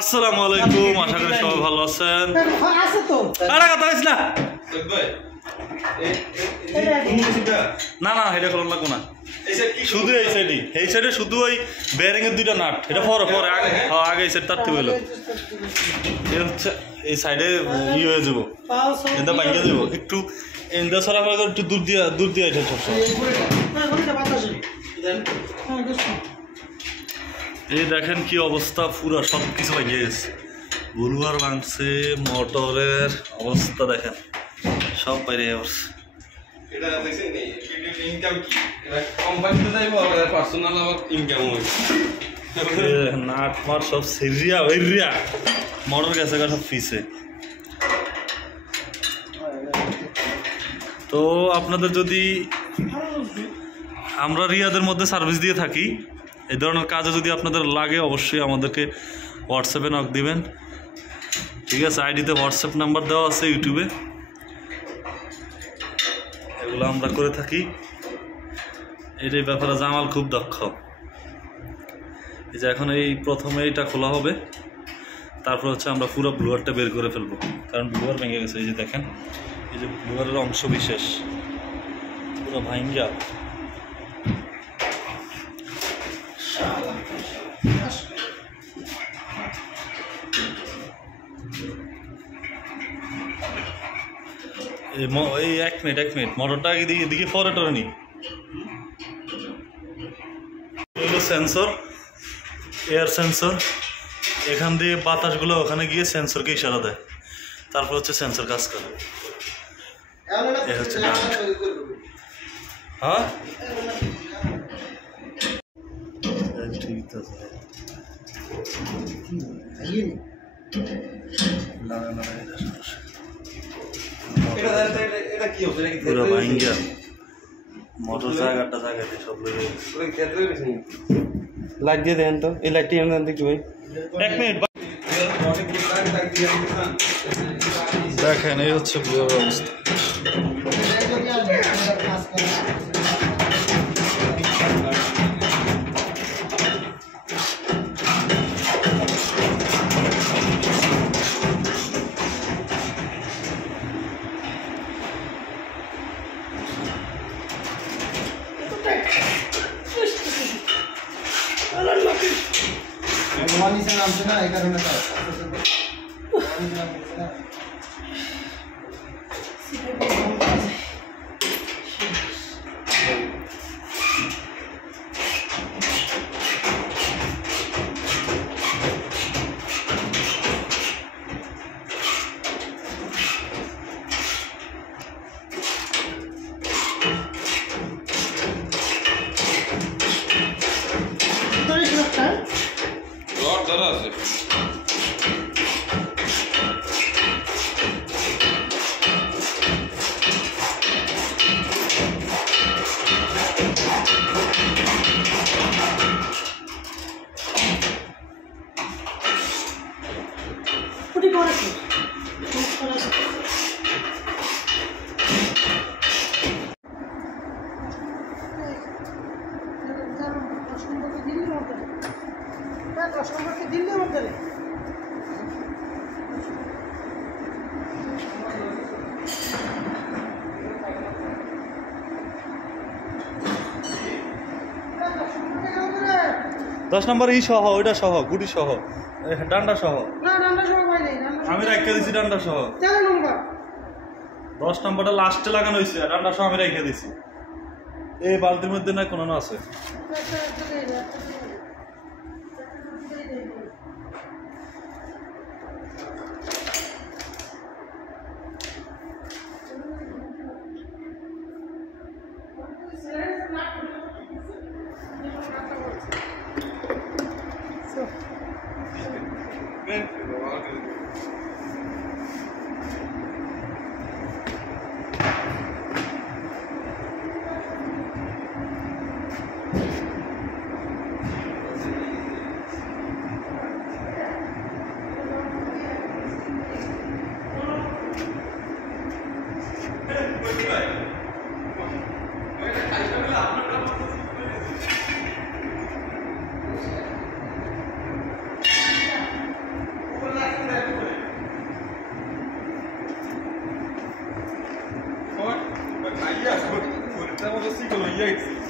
আসসালামু আলাইকুম, আশা করি সবাই ভালো আছেন। না না এটা করুন লাগবো না, শুধু এই সাইডে শুধু ওই বেয়ারিং এর দুইটা নাট, এটা পরে পরে আগে এই সাইড তারতে হইলো হচ্ছে এই সাইডে ইয়ে হয়ে যাবো, এটা ভাঙিয়ে দেবো একটু এন্দা সরা করে একটু দূর দিয়ে এটা সবসময়। এই দেখেন কি অবস্থা, পুরো সব কিছু লাগিয়ে গেছে, বুলুয়ার ভাঙছে, মোটরের অবস্থা দেখেন সব বাইরে যাচ্ছে। নাট মার সব সেরিয়া হইরিয়া মোটর গেছে সব ফিসে। তো আপনাদের যদি আমরা রিয়াদের মধ্যে সার্ভিস দিয়ে থাকি, এই ধরনের কাজে যদি আপনাদের লাগে অবশ্যই আমাদেরকে হোয়াটসঅ্যাপে নক দিবেন, ঠিক আছে? আইডিতে হোয়াটসঅ্যাপ নাম্বার দেওয়া আছে ইউটিউবে, এগুলো আমরা করে থাকি। এটার ব্যাপারে জামাল খুব দক্ষ। এই যে এখন এই প্রথমে এইটা খোলা হবে, তারপর হচ্ছে আমরা পুরো ব্লুয়ারটা বের করে ফেলবো, কারণ ব্লুয়ার ভেঙে গেছে। এই যে দেখেন, এই যে ব্লুয়ারের অংশ বিশেষ পুরো ভাঙ্গা। এই এক মিনিট মোটরটা এদিকে পরে টরে নি। এগুলো সেন্সর, এয়ার সেন্সর, এখান দিয়ে বাতাসগুলো ওখানে গিয়ে সেন্সরকে ইশারা দেয়, তারপর হচ্ছে সেন্সর কাজ করে। এই হচ্ছে হ্যাঁ ঠিক আছে। পুরো ভাঙ্গা মোটর জায়গাটা জায়গাতে সব লাইট দিয়ে দেন তো, এই লাইটটি আমি দেখি ভাই। এক মিনিট দেখেন, এই হচ্ছে ব্লুয়ার অবস্থা। দশ নম্বর ই সহ, ওইটা সহ, গুটি সহ, ডান্ডা সহ। আমি রেখে দিছি ডান্ডা সহ। 10 নম্বরটা লাস্টে লাগানো হয়েছে, ডান্ডা সহ আমি রেখে দিছি। এই বালতির মধ্যে না কোনো আছে। sí que lo llegues.